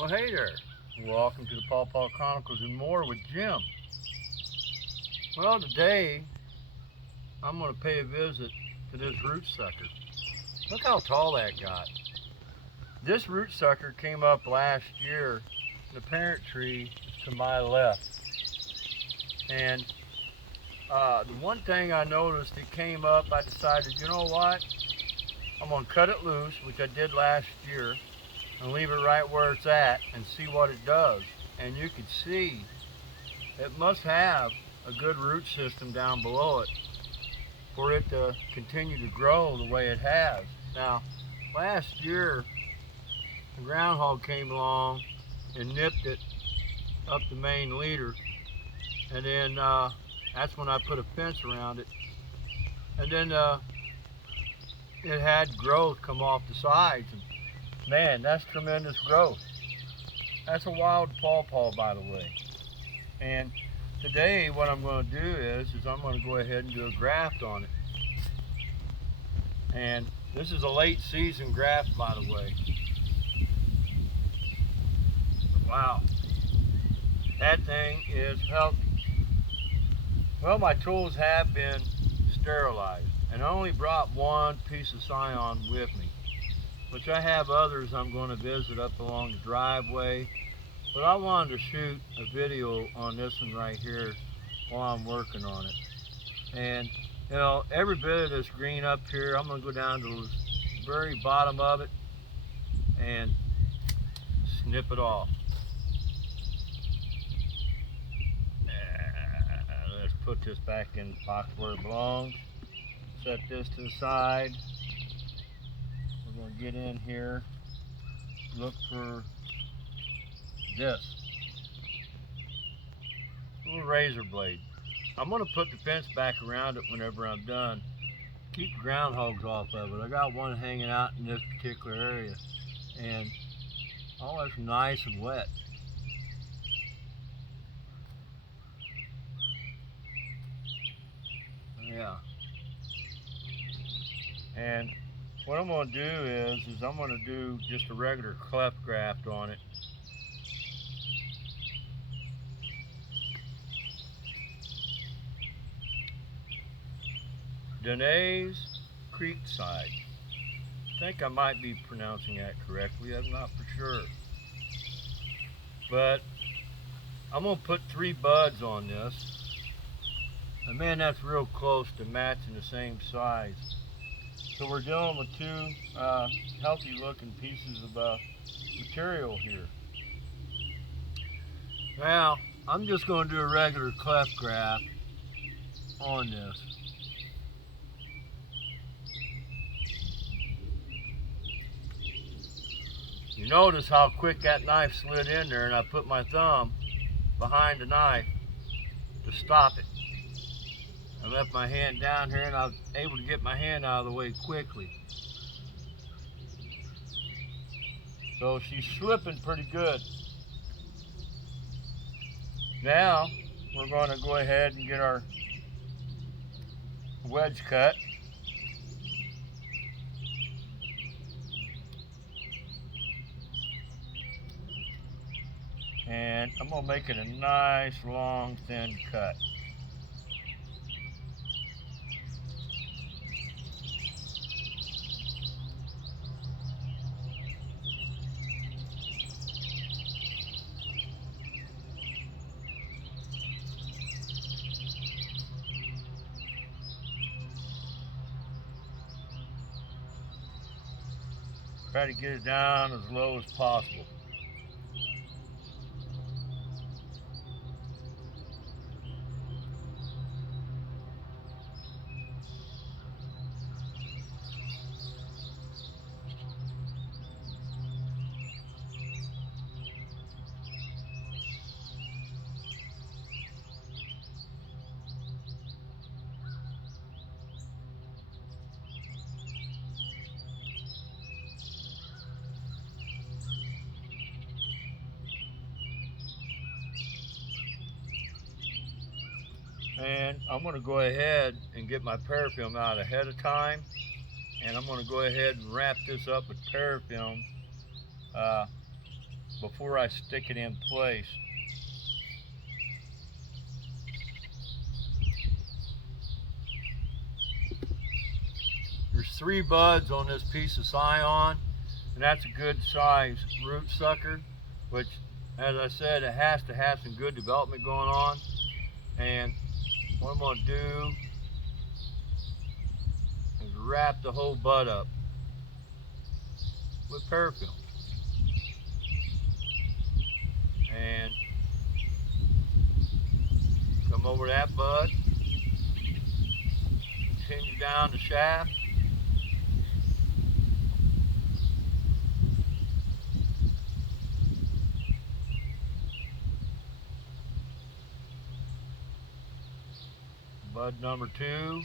Well, hey there. Welcome to the Pawpaw Chronicles and More with Jim. Well, today I'm going to pay a visit to this rootsucker. Look how tall that got. This rootsucker came up last year. The parent tree is to my left. And the one thing I noticed, it came up, I decided, you know what? I'm going to cut it loose, which I did last year, and leave it right where it's at and see what it does. And you can see it must have a good root system down below it for it to continue to grow the way it has. Now, last year, the groundhog came along and nipped it up the main leader, and then that's when I put a fence around it. And then it had growth come off the sides. And man, that's tremendous growth. That's a wild pawpaw, by the way. And today what I'm going to do is I'm going to go ahead and do a graft on it. And this is a late season graft, by the way. Wow, that thing is healthy. Well, my tools have been sterilized, and I only brought one piece of scion with me, which I have others I'm going to visit up along the driveway. But I wanted to shoot a video on this one right here while I'm working on it. And you know, every bit of this green up here, I'm going to go down to the very bottom of it and snip it off. Let's put this back in the box where it belongs. Set this to the side. We're going to get in here, look for this little razor blade. I'm going to put the fence back around it whenever I'm done. Keep the groundhogs off of it. I got one hanging out in this particular area, and oh, it's nice and wet. Yeah. And what I'm going to do is I'm going to do just a regular cleft graft on it. Danae's Creekside. I think I might be pronouncing that correctly. I'm not for sure. But I'm going to put 3 buds on this. And man, that's real close to matching the same size. So we're dealing with 2 healthy looking pieces of material here. Now, I'm just going to do a regular cleft graft on this. You notice how quick that knife slid in there, and I put my thumb behind the knife to stop it. I left my hand down here and I was able to get my hand out of the way quickly. So she's slipping pretty good. Now we're going to go ahead and get our wedge cut. And I'm going to make it a nice, long, thin cut. Try to get it down as low as possible. And I'm going to go ahead and get my parafilm out ahead of time, and I'm going to go ahead and wrap this up with parafilm before I stick it in place. There's 3 buds on this piece of scion, and that's a good size root sucker, which, as I said, it has to have some good development going on. And what I'm going to do is wrap the whole bud up with parafilm. And come over that bud, continue down the shaft, bud number 2.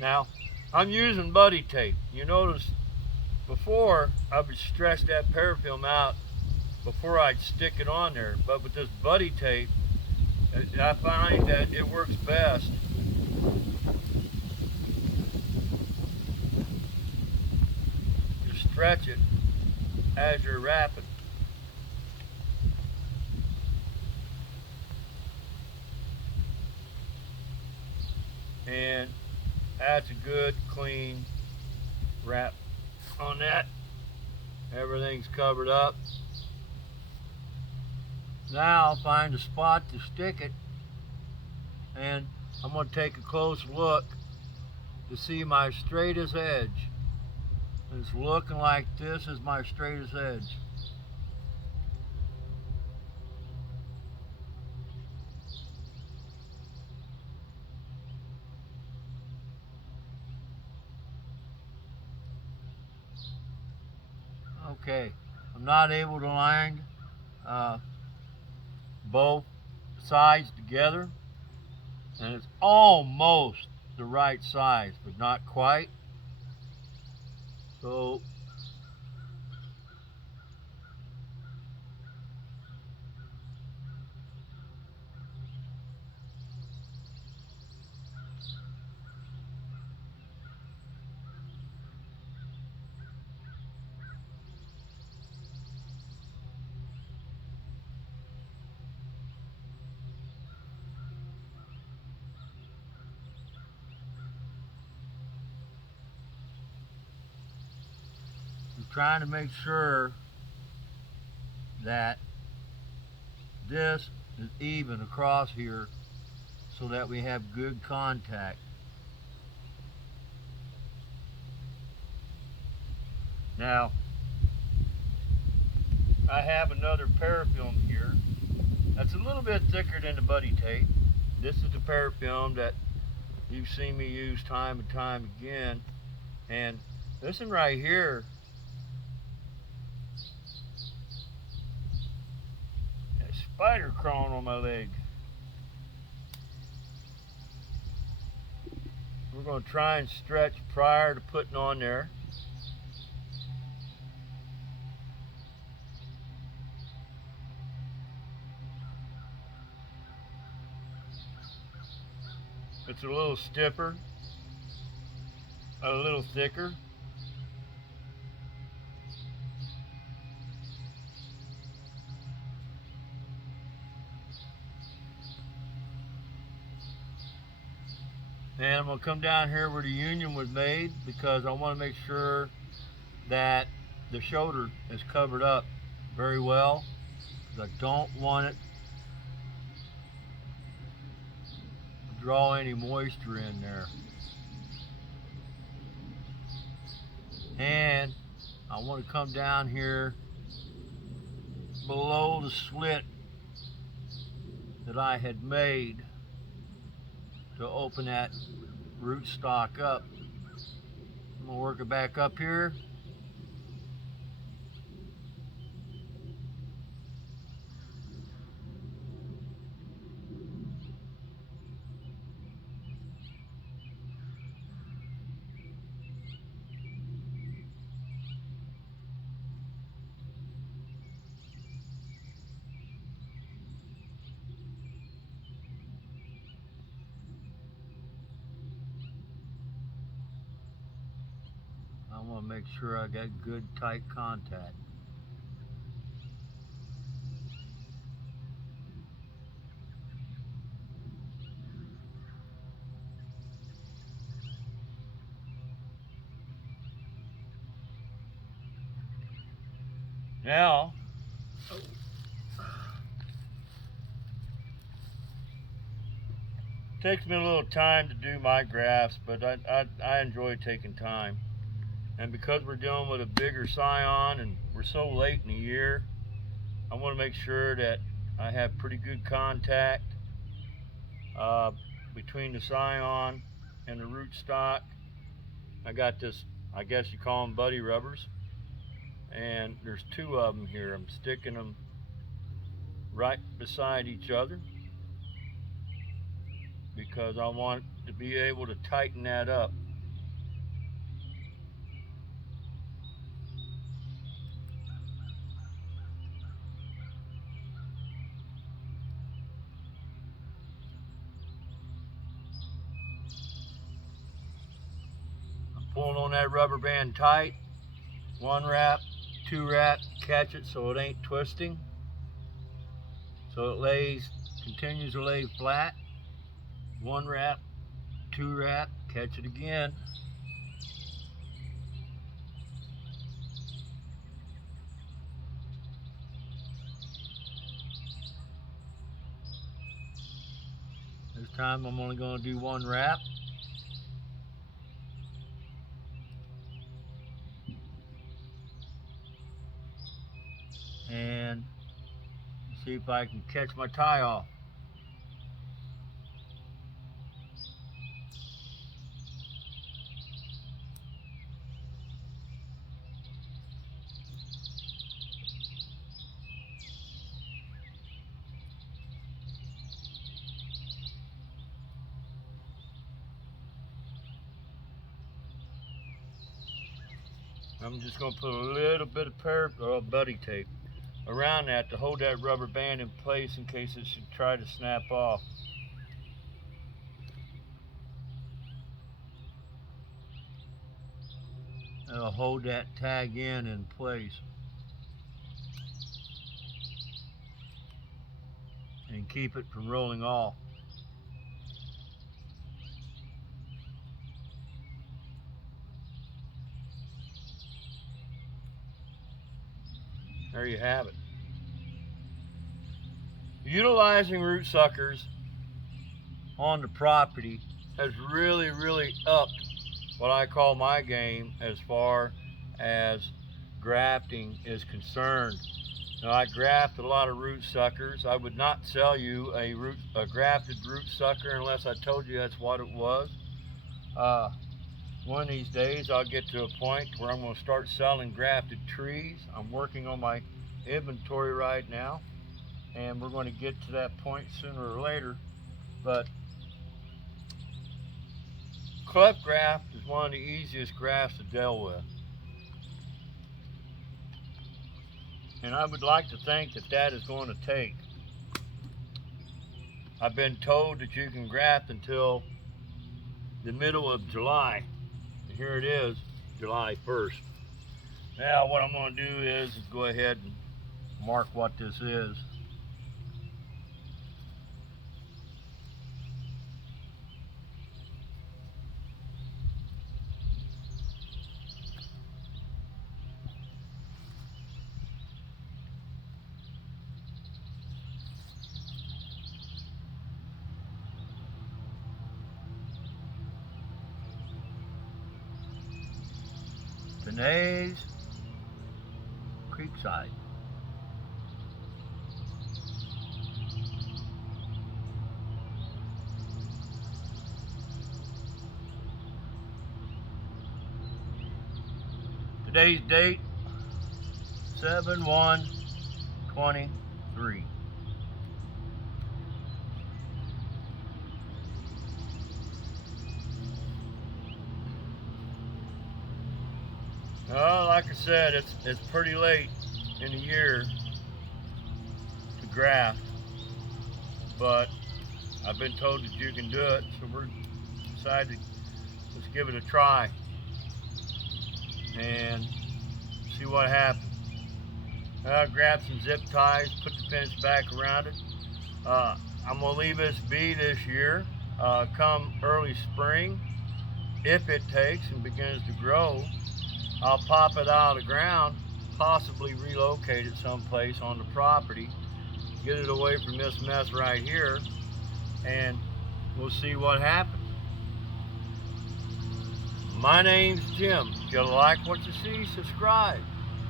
Now, I'm using buddy tape. You notice before I would stretch that parafilm out before I'd stick it on there, but with this buddy tape, I find that it works best. You stretch it as you're wrapping. And that's a good clean wrap on that. Everything's covered up. Now I'll find a spot to stick it, and I'm going to take a close look to see my straightest edge. It's looking like this is my straightest edge. Okay, I'm not able to line both sides together, and it's almost the right size, but not quite. So I'm trying to make sure that this is even across here so that we have good contact. Now, I have another parafilm here that's a little bit thicker than the buddy tape. This is the parafilm that you've seen me use time and time again. And this one right here, a spider crawling on my leg. We're going to try and stretch prior to putting on there. It's a little stiffer, a little thicker. And I'm going to come down here where the union was made because I want to make sure that the shoulder is covered up very well, because I don't want it to draw any moisture in there. And I want to come down here below the slit that I had made to open that rootstock up. I'm going to work it back up here. I want to make sure I got good tight contact. Now, takes me a little time to do my grafts, but I enjoy taking time. And because we're dealing with a bigger scion and we're so late in the year, I want to make sure that I have pretty good contact between the scion and the rootstock. I got this, I guess you call them buddy rubbers, and there's two of them here. I'm sticking them right beside each other because I want to be able to tighten that up. I'm pulling on that rubber band tight. One wrap, two wrap, catch it so it ain't twisting. So it continues to lay flat. One wrap, two wrap, catch it again. This time I'm only going to do one wrap. And see if I can catch my tie off. I'm just going to put a little bit of buddy tape around that to hold that rubber band in place in case it should try to snap off. That'll hold that tag in place and keep it from rolling off. There you have it. Utilizing root suckers on the property has really upped what I call my game as far as grafting is concerned. Now, I graft a lot of root suckers. I would not sell you a grafted root sucker unless I told you that's what it was. One of these days I'll get to a point where I'm going to start selling grafted trees. I'm working on my inventory right now, and we're going to get to that point sooner or later. But cleft graft is one of the easiest grafts to deal with. And I would like to think that that is going to take. I've been told that you can graft until the middle of July. And here it is, July 1st. Now what I'm going to do is go ahead and mark what this is. Today's Creekside. Today's date, 7/1/23. Like I said, it's pretty late in the year to graft, but I've been told that you can do it, so we're decided let's give it a try and see what happens. I'll grab some zip ties, put the fence back around it. I'm gonna leave this be this year. Come early spring, if it takes and begins to grow, I'll pop it out of the ground possibly relocate it someplace on the property, get it away from this mess right here, and we'll see what happens. My name's Jim. If you like what you see, subscribe.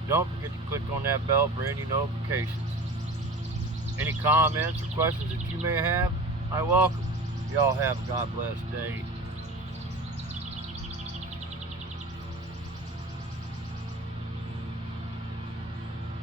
Don't forget to click on that bell for any notifications. Any comments or questions that you may have, I welcome. Y'all have a God bless day.